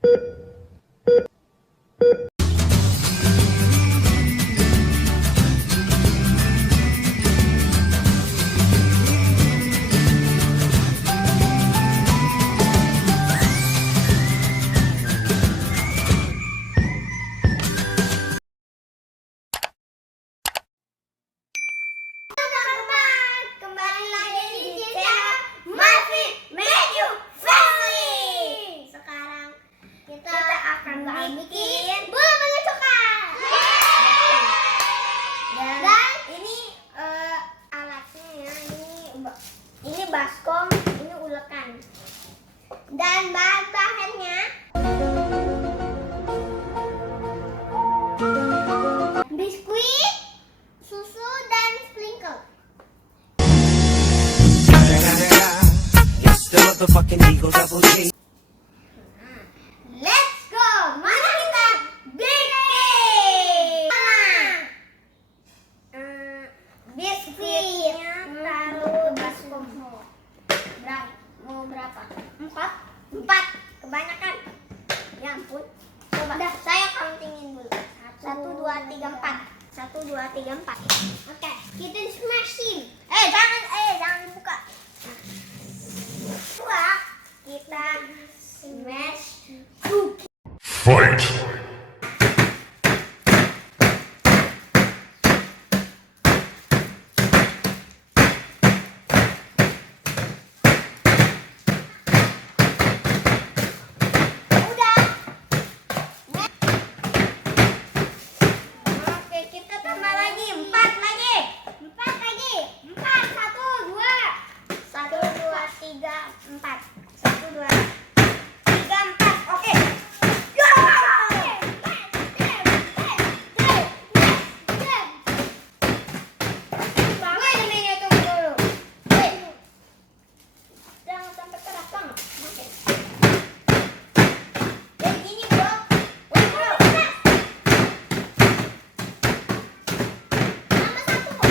Kembali lagi di channel Marvin Matthew Family. Sekarang kita akan bikin bola coklat. Dan ini alatnya ya, ini baskom, ini ulekan. Dan bahan-bahannya biskuit, susu, dan sprinkle. Let's go. Mari kita bikin. Biskuitnya taruh baskom. Mau berapa? 4. Kebanyakan. Ya ampun. Coba. Saya countingin dulu. 1, 2, 3, 4. 1, 2, 3, 4. Oke, kita smashing. Jangan dibuka. Kita smash cookie. Fight! Udah. Oke, kita tambah lagi 4 lagi. 4 lagi. 4, 1, 2. 1, 2, 3, 4. 1, 2, 3, 4. Oke. Go! Wait a minute, tunggu dulu. Wait. Jangan sampai keras banget. Oke. Jadi gini, bro. Wait, bro. Tambah 1.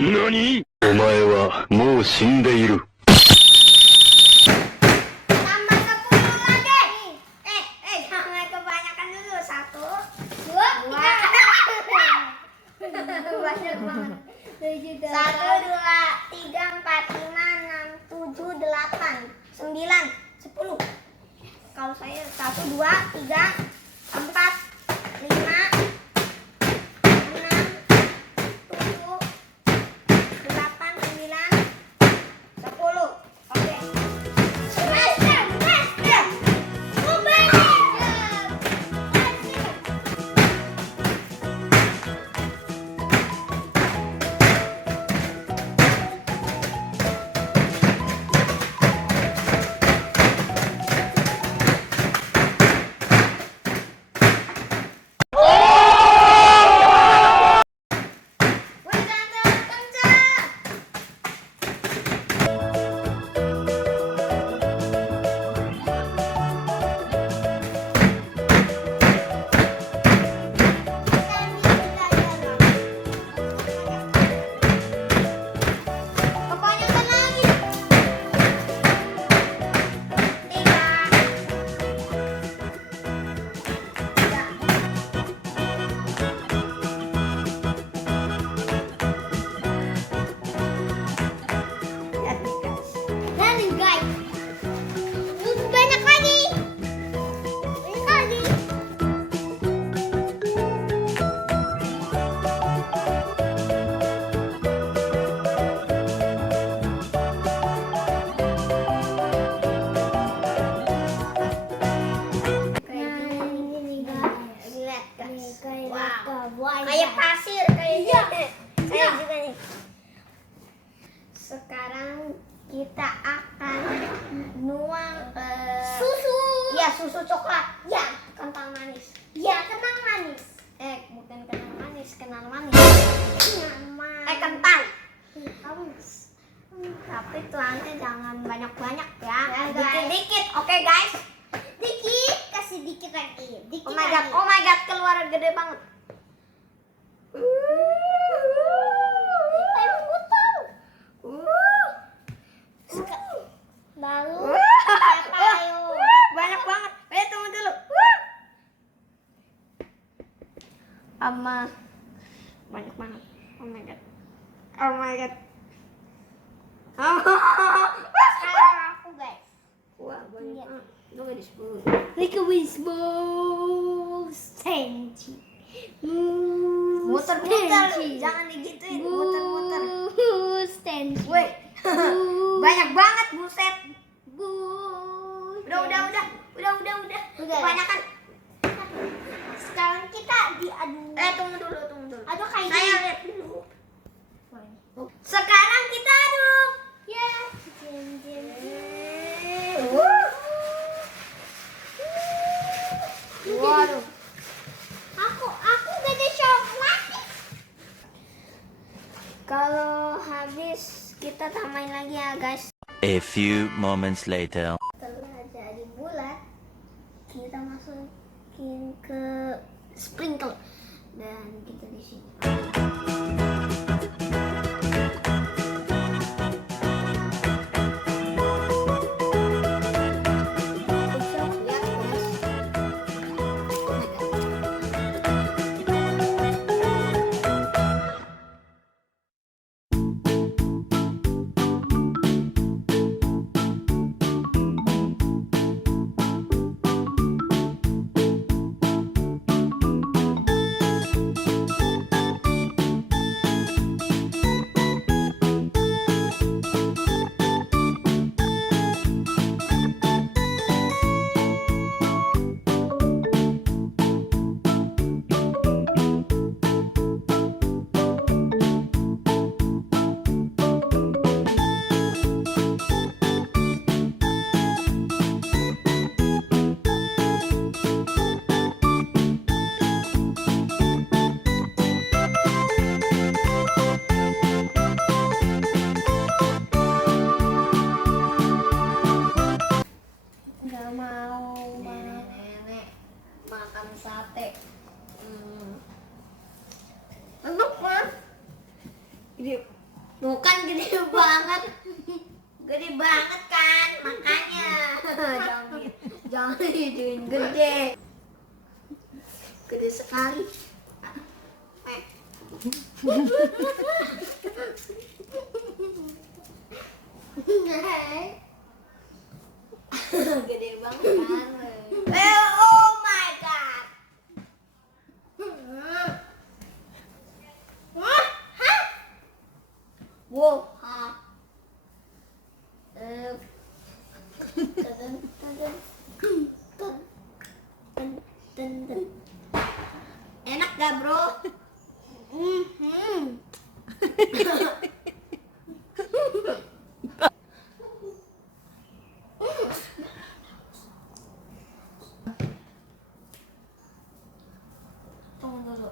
NANI?! お前はもう死んでいる。 Tambah 10 lagi. Jangan kebanyakan dulu. 1, 2, 3. Banyak banget. 1, 2, 3, 4, 5, 6, 7, 8, 9, 10. Kalau saya 1, 2, 3, 4, 5, 6, 7, 8, 9, 10. Oke. Smash them. Kembali. Kebanyakan lagi. 3. Dan guys, banyak lagi. Lihat guys. Wow. Kayak pasir kayaknya. Kayak juga nih. Sekarang kita akan nuang susu. Ya, susu coklat. Ya, kental manis. Ya, kental manis. Bukan kental manis, kental manis. Kental. Tapi tuangnya jangan banyak-banyak ya. Dikit-dikit, oke guys. Dikit, kasih dikit lagi. Oh my god, keluar gede banget. I'm Oh my god. Sekarang aku guys. Wah, banyak. Lu gak disebut. Like a wishbone stench. Muter-muter, jangan digituin, muter-muter. Stench. Woi, banyak banget, buset. Udah. Kebanyakan. Sekarang kita diadu. Tunggu dulu. Aduh kayak Saya lihat dulu. Sekarang kita aduk. ya. Waduh. Aku gede coklat. Kalau habis kita tambahin lagi ya, guys. A few moments later. Setelah jadi bulat, kita masukin ke sprinkle dan kita di sini. Sate. Enak kan? Gede. Bukan gede banget. Gede banget kan? Makanya jangan dijuin gede. Gede sekali. Gede banget kan? Oh my god. Wow. Enak gak bro? Tunggu dulu.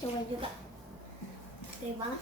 Coba juga. Gede banget.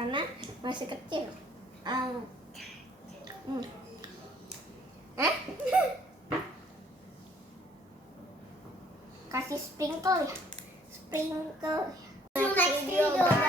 karena masih kecil. Kasih sprinkle ya, sprinkle. Next video.